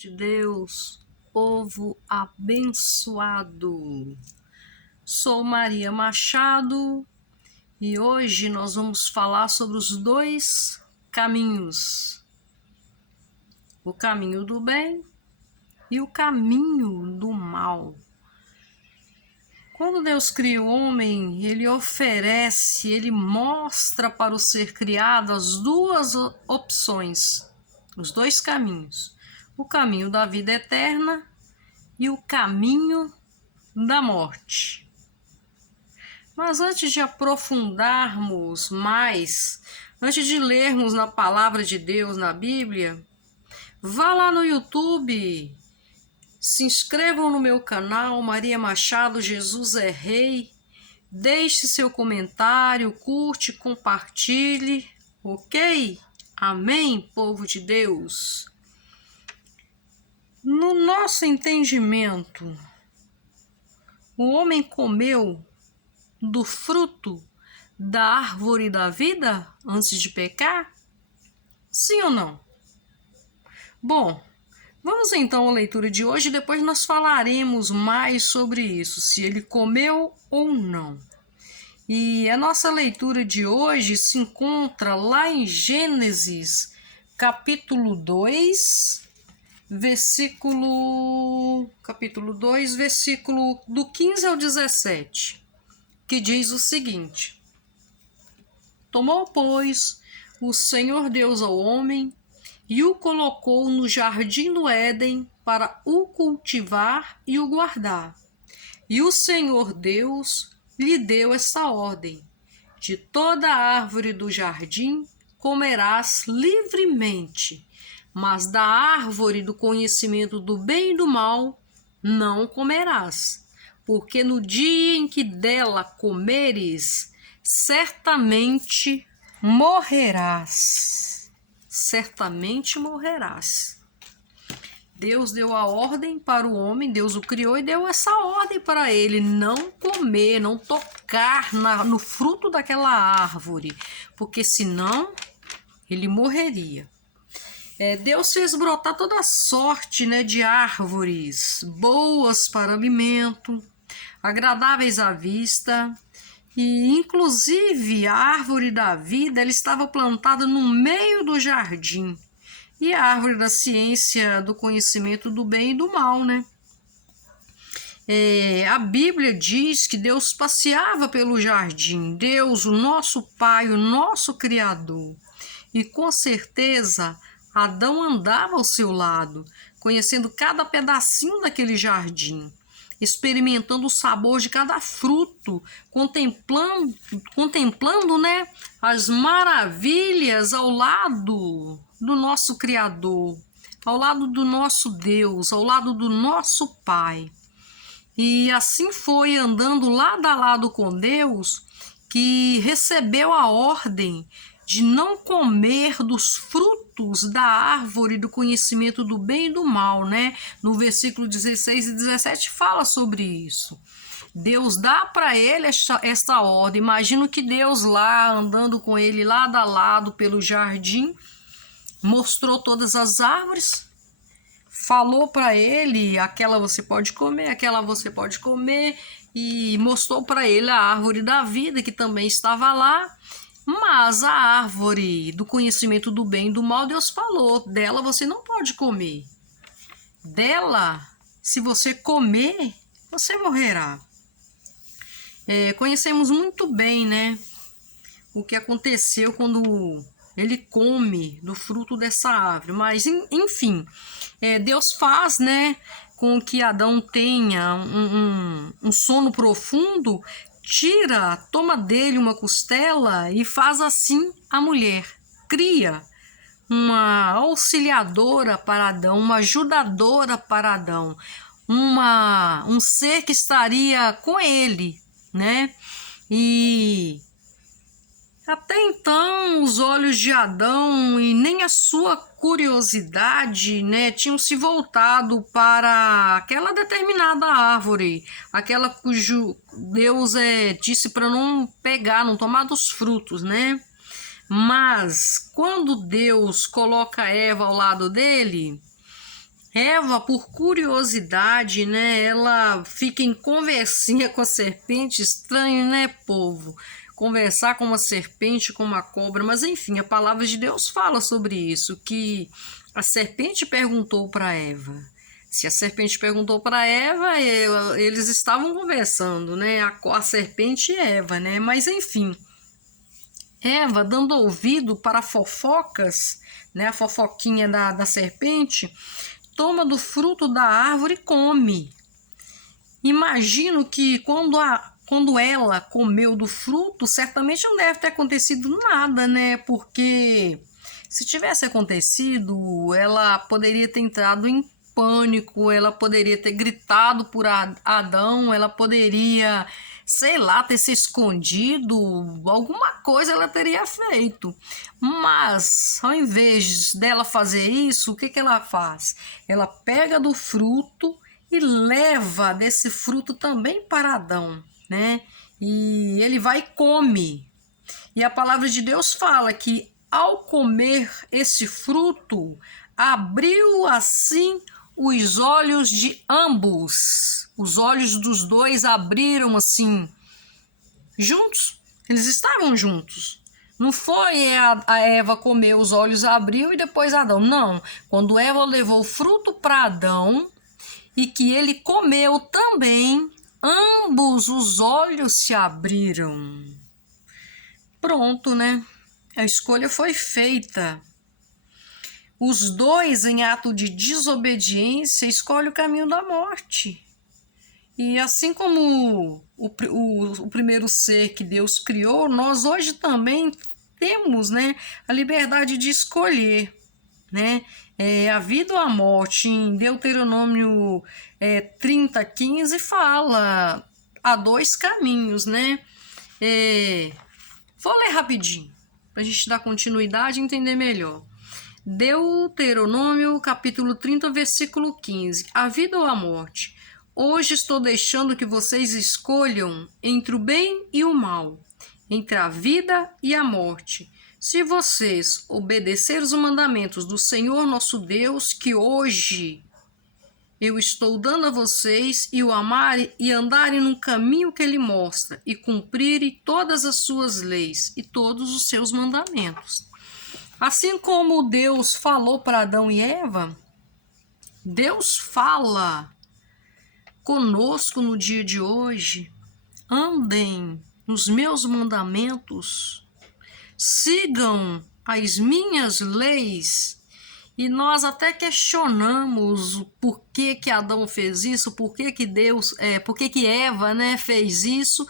de Deus, povo abençoado. Sou Maria Machado e hoje nós vamos falar sobre os dois caminhos: o caminho do bem e o caminho do mal. Quando Deus cria o homem, ele oferece, ele mostra para o ser criado as duas opções, os dois caminhos: o caminho da vida eterna e o caminho da morte. Mas antes de aprofundarmos mais, antes de lermos na palavra de Deus, na Bíblia, vá lá no YouTube, se inscrevam no meu canal, Maria Machado, Jesus é Rei, deixe seu comentário, curte, compartilhe, ok? Amém, povo de Deus? No nosso entendimento, o homem comeu do fruto da árvore da vida antes de pecar? Sim ou não? Bom, vamos então à leitura de hoje e depois nós falaremos mais sobre isso, se ele comeu ou não. E a nossa leitura de hoje se encontra lá em Gênesis, capítulo 2, capítulo 2, versículo do 15 ao 17, que diz o seguinte: Tomou, pois, o Senhor Deus ao homem e o colocou no jardim do Éden para o cultivar e o guardar. E o Senhor Deus lhe deu esta ordem: de toda a árvore do jardim comerás livremente, mas da árvore do conhecimento do bem e do mal não comerás, porque no dia em que dela comeres, certamente morrerás. Certamente morrerás. Deus deu a ordem para o homem, Deus o criou e deu essa ordem para ele: não comer, não tocar no fruto daquela árvore, porque senão ele morreria. Deus fez brotar toda sorte, de árvores boas para alimento, agradáveis à vista, e inclusive a árvore da vida ela estava plantada no meio do jardim, e a árvore da ciência do conhecimento do bem e do mal, A Bíblia diz que Deus passeava pelo jardim, Deus, o nosso Pai, o nosso Criador, e com certeza Adão andava ao seu lado, conhecendo cada pedacinho daquele jardim, experimentando o sabor de cada fruto, contemplando, as maravilhas ao lado do nosso Criador, ao lado do nosso Deus, ao lado do nosso Pai. E assim foi, andando lado a lado com Deus, que recebeu a ordem de não comer dos frutos da árvore do conhecimento do bem e do mal, No versículo 16 e 17 fala sobre isso. Deus dá para ele esta ordem. Imagino que Deus lá, andando com ele lado a lado pelo jardim, mostrou todas as árvores, falou para ele: aquela você pode comer, aquela você pode comer, e mostrou para ele a árvore da vida, que também estava lá. Mas a árvore do conhecimento do bem e do mal, Deus falou: dela você não pode comer. Dela, se você comer, você morrerá. Conhecemos muito bem, o que aconteceu quando ele come do fruto dessa árvore. Mas, enfim, Deus faz, com que Adão tenha um sono profundo, toma dele uma costela e faz assim a mulher. Cria uma auxiliadora para Adão, uma ajudadora para Adão, um ser que estaria com ele, E até então os olhos de Adão e nem a sua curiosidade, tinham se voltado para aquela determinada árvore, aquela cujo Deus disse para não pegar, não tomar dos frutos, Mas quando Deus coloca Eva ao lado dele, Eva, por curiosidade, né, ela fica em conversinha com a serpente. Estranho, né, povo? Conversar com uma serpente, com uma cobra, mas enfim, a palavra de Deus fala sobre isso, que a serpente perguntou para Eva. Se a serpente perguntou para Eva, eles estavam conversando, né, a serpente e Eva, né, mas enfim, Eva, dando ouvido para fofocas, né, a fofoquinha da serpente, toma do fruto da árvore e come. Imagino que quando ela comeu do fruto, certamente não deve ter acontecido nada, né? Porque se tivesse acontecido, ela poderia ter entrado em pânico, ela poderia ter gritado por Adão, ela poderia, sei lá, ter se escondido, alguma coisa ela teria feito. Mas, ao invés dela fazer isso, o que ela faz? Ela pega do fruto e leva desse fruto também para Adão, né? E ele vai e come. E a palavra de Deus fala que ao comer esse fruto, abriu assim os olhos de ambos. Os olhos dos dois abriram assim, juntos. Eles estavam juntos. Não foi a Eva comer, os olhos abriu e depois Adão. Não. Quando Eva levou o fruto para Adão, e que ele comeu também, ambos os olhos se abriram. Pronto, né? A escolha foi feita. Os dois, em ato de desobediência, escolhem o caminho da morte. E assim como o primeiro ser que Deus criou, nós hoje também temos, né, a liberdade de escolher, né? A vida ou a morte. Em Deuteronômio 30:15 fala, há dois caminhos, né? Vou ler rapidinho para a gente dar continuidade e entender melhor. Deuteronômio capítulo 30, versículo 15: a vida ou a morte? Hoje estou deixando que vocês escolham entre o bem e o mal, entre a vida e a morte. Se vocês obedecerem os mandamentos do Senhor nosso Deus, que hoje eu estou dando a vocês, e o amarem e andarem no caminho que ele mostra, e cumprirem todas as suas leis e todos os seus mandamentos. Assim como Deus falou para Adão e Eva, Deus fala conosco no dia de hoje. Andem nos meus mandamentos, sigam as minhas leis. E nós até questionamos por que Adão fez isso, por que Eva, né, fez isso.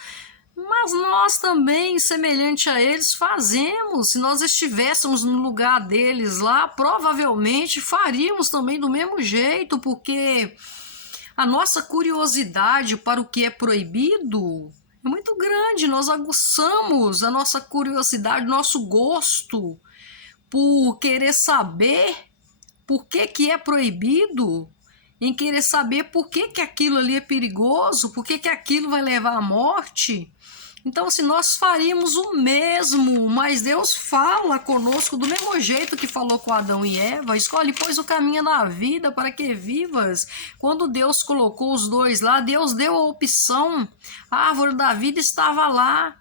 Mas nós também, semelhante a eles, fazemos. Se nós estivéssemos no lugar deles lá, provavelmente faríamos também do mesmo jeito, porque a nossa curiosidade para o que é proibido é muito grande. Nós aguçamos a nossa curiosidade, nosso gosto por querer saber por que é proibido, em querer saber por que aquilo ali é perigoso, por que aquilo vai levar à morte. Então, assim, nós faríamos o mesmo, mas Deus fala conosco do mesmo jeito que falou com Adão e Eva. Escolhe, pois, o caminho da vida para que vivas. Quando Deus colocou os dois lá, Deus deu a opção. A árvore da vida estava lá.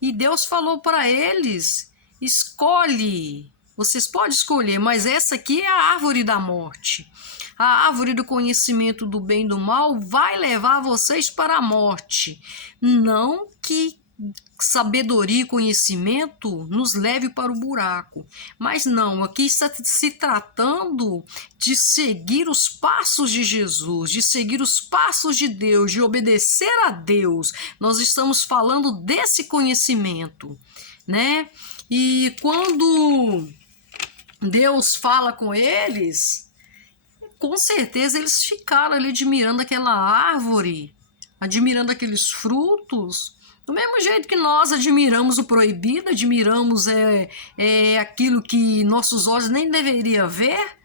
E Deus falou para eles, escolhe. Vocês podem escolher, mas essa aqui é a árvore da morte. A árvore do conhecimento do bem e do mal vai levar vocês para a morte. Não que sabedoria e conhecimento nos leve para o buraco. Mas não, aqui está se tratando de seguir os passos de Jesus, de seguir os passos de Deus, de obedecer a Deus. Nós estamos falando desse conhecimento, né? E quando Deus fala com eles, com certeza eles ficaram ali admirando aquela árvore, admirando aqueles frutos, do mesmo jeito que nós admiramos o proibido, admiramos aquilo que nossos olhos nem deveriam ver.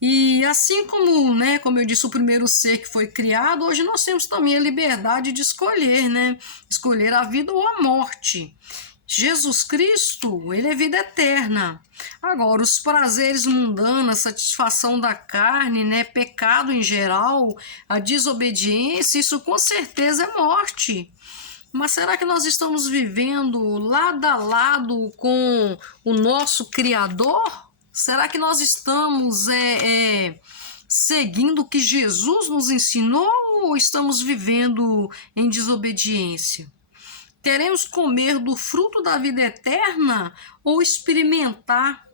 E assim como, né, como eu disse, o primeiro ser que foi criado, hoje nós temos também a liberdade de escolher, né? Escolher a vida ou a morte. Jesus Cristo, ele é vida eterna. Agora, os prazeres mundanos, a satisfação da carne, né, pecado em geral, a desobediência, isso com certeza é morte. Mas será que nós estamos vivendo lado a lado com o nosso Criador? Será que nós estamos seguindo o que Jesus nos ensinou ou estamos vivendo em desobediência? Queremos comer do fruto da vida eterna ou experimentar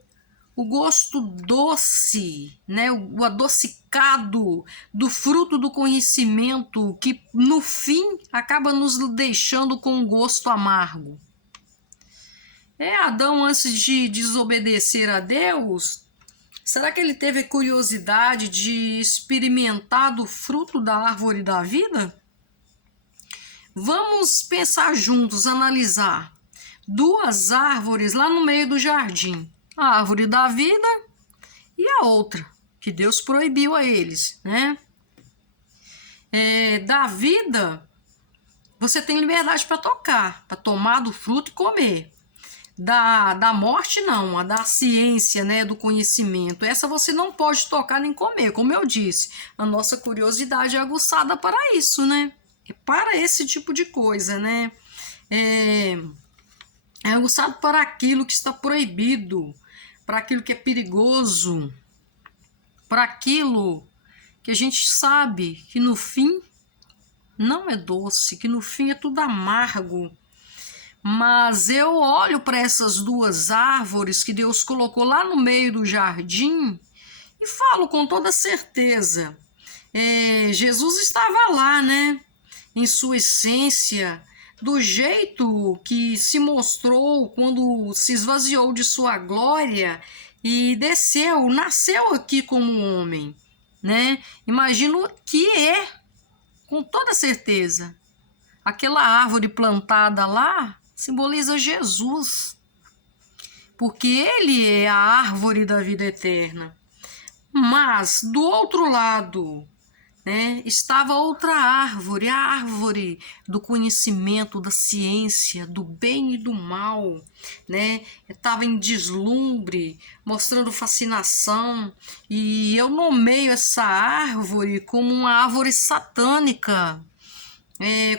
o gosto doce, né, o adocicado do fruto do conhecimento que no fim acaba nos deixando com um gosto amargo? Adão, antes de desobedecer a Deus, será que ele teve a curiosidade de experimentar do fruto da árvore da vida? Vamos pensar juntos, analisar duas árvores lá no meio do jardim. A árvore da vida e a outra, que Deus proibiu a eles, né? Da vida, você tem liberdade para tocar, para tomar do fruto e comer. Da morte, não, a da ciência, né, do conhecimento. Essa você não pode tocar nem comer, como eu disse. A nossa curiosidade é aguçada para isso, né? Para esse tipo de coisa, né? É aguçado para aquilo que está proibido, para aquilo que é perigoso, para aquilo que a gente sabe que no fim não é doce, que no fim é tudo amargo. Mas eu olho para essas duas árvores que Deus colocou lá no meio do jardim e falo com toda certeza, Jesus estava lá, né? Em sua essência, do jeito que se mostrou quando se esvaziou de sua glória e desceu, nasceu aqui como homem, né? Imagino que com toda certeza, aquela árvore plantada lá simboliza Jesus, porque ele é a árvore da vida eterna. Mas do outro lado, né, estava outra árvore, a árvore do conhecimento, da ciência, do bem e do mal, né? Estava em deslumbre, mostrando fascinação, e eu nomeio essa árvore como uma árvore satânica,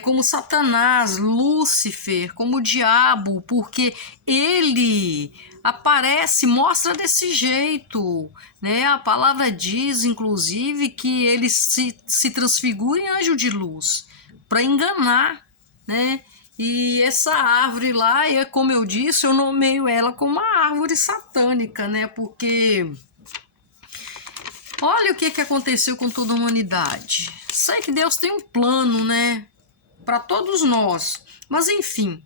como Satanás, Lúcifer, como o diabo, porque ele aparece, mostra desse jeito, né? A palavra diz, inclusive, que ele se transfigura em anjo de luz para enganar, né? E essa árvore lá, como eu disse, eu nomeio ela como uma árvore satânica, né? Porque olha o que aconteceu com toda a humanidade. Sei que Deus tem um plano, né? Para todos nós. Mas enfim,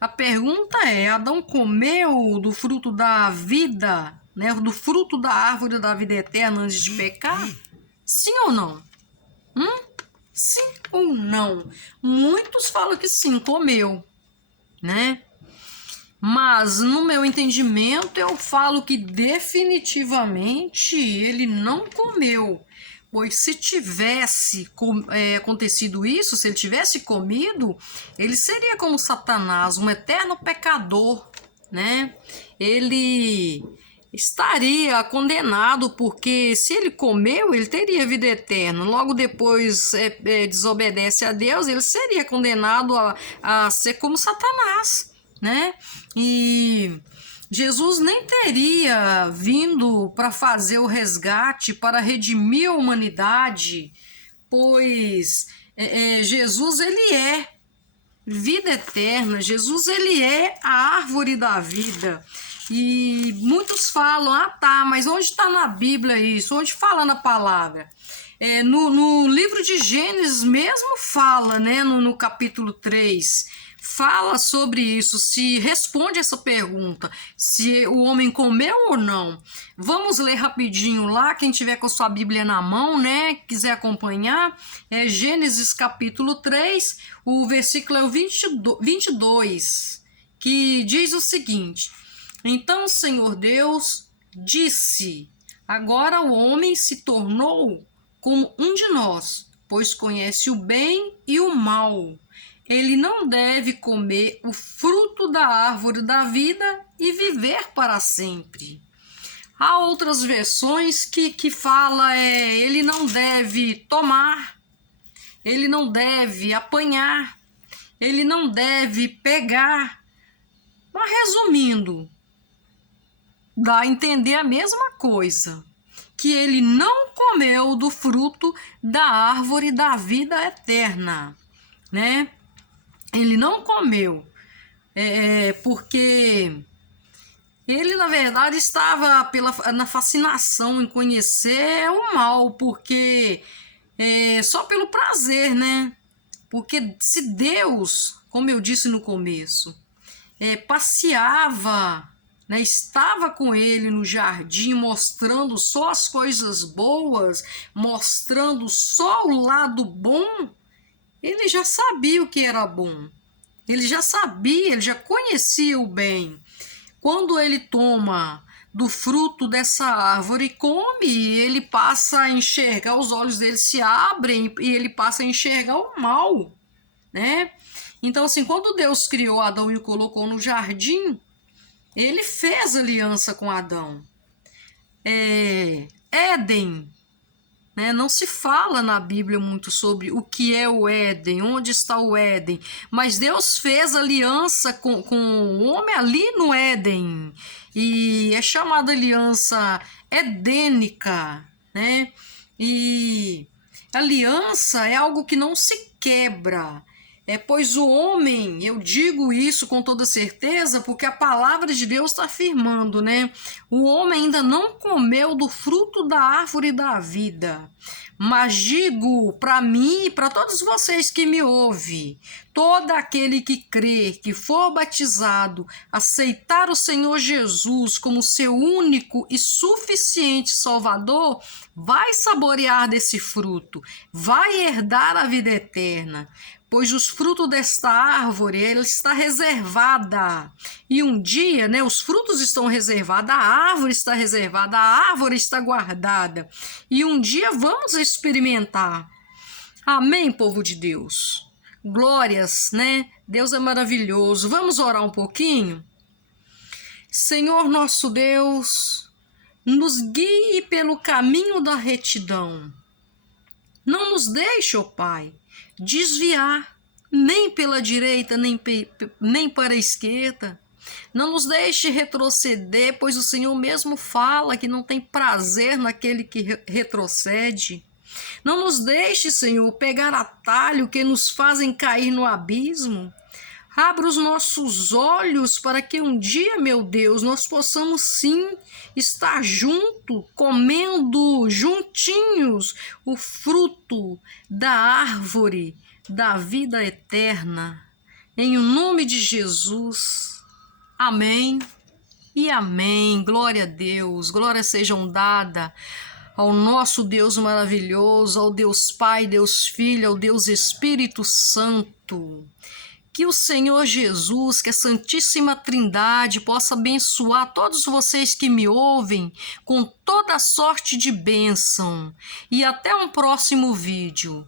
a pergunta é: Adão comeu do fruto da vida, né, do fruto da árvore da vida eterna antes de pecar? Sim ou não? Sim ou não? Muitos falam que sim, comeu, né? Mas no meu entendimento eu falo que definitivamente ele não comeu. Pois se tivesse acontecido isso, se ele tivesse comido, ele seria como Satanás, um eterno pecador, né? Ele estaria condenado, porque se ele comeu, ele teria vida eterna. Logo depois desobedece a Deus, ele seria condenado a ser como Satanás, né? E Jesus nem teria vindo para fazer o resgate, para redimir a humanidade, pois Jesus, ele é vida eterna, Jesus, ele é a árvore da vida. E muitos falam, tá, mas onde está na Bíblia isso? Onde fala na palavra? No livro de Gênesis mesmo fala, né, no capítulo 3, fala sobre isso, se responde essa pergunta, se o homem comeu ou não. Vamos ler rapidinho lá, quem tiver com a sua Bíblia na mão, né, quiser acompanhar, Gênesis capítulo 3, o versículo é o 22, que diz o seguinte: Então o Senhor Deus disse, agora o homem se tornou como um de nós, pois conhece o bem e o mal. ele não deve comer o fruto da árvore da vida e viver para sempre. Há outras versões que fala ele não deve tomar, ele não deve apanhar, ele não deve pegar. Mas resumindo, dá a entender a mesma coisa, que ele não comeu do fruto da árvore da vida eterna, né? Ele não comeu, porque ele, na verdade, estava na fascinação em conhecer o mal, porque só pelo prazer, né? Porque se Deus, como eu disse no começo, passeava, né, estava com ele no jardim, mostrando só as coisas boas, mostrando só o lado bom, ele já sabia o que era bom. Ele já sabia, ele já conhecia o bem. Quando ele toma do fruto dessa árvore e come, ele passa a enxergar, os olhos dele se abrem e ele passa a enxergar o mal, né? Então, assim, quando Deus criou Adão e o colocou no jardim, ele fez aliança com Adão. Éden, né? Não se fala na Bíblia muito sobre o que é o Éden, onde está o Éden, mas Deus fez aliança com o homem ali no Éden, e é chamada aliança edênica, né? E aliança é algo que não se quebra. Pois o homem, eu digo isso com toda certeza, porque a palavra de Deus está afirmando, né? O homem ainda não comeu do fruto da árvore da vida. Mas digo para mim e para todos vocês que me ouvem, todo aquele que crer, que for batizado, aceitar o Senhor Jesus como seu único e suficiente Salvador, vai saborear desse fruto, vai herdar a vida eterna. Pois os frutos desta árvore, ela está reservada. E um dia, né, os frutos estão reservados, a árvore está reservada, a árvore está guardada. E um dia vamos experimentar. Amém, povo de Deus? Glórias, né? Deus é maravilhoso. Vamos orar um pouquinho? Senhor nosso Deus, nos guie pelo caminho da retidão. Não nos deixe, ó Pai, desviar, nem pela direita, nem para a esquerda. Não nos deixe retroceder, pois o Senhor mesmo fala que não tem prazer naquele que retrocede. Não nos deixe, Senhor, pegar atalho que nos fazem cair no abismo. Abra os nossos olhos para que um dia, meu Deus, nós possamos sim estar junto, comendo juntinhos o fruto da árvore da vida eterna. Em o nome de Jesus. Amém e amém. Glória a Deus. Glórias sejam dadas ao nosso Deus maravilhoso, ao Deus Pai, Deus Filho, ao Deus Espírito Santo. Que o Senhor Jesus, que a Santíssima Trindade possa abençoar todos vocês que me ouvem com toda sorte de bênção. E até um próximo vídeo.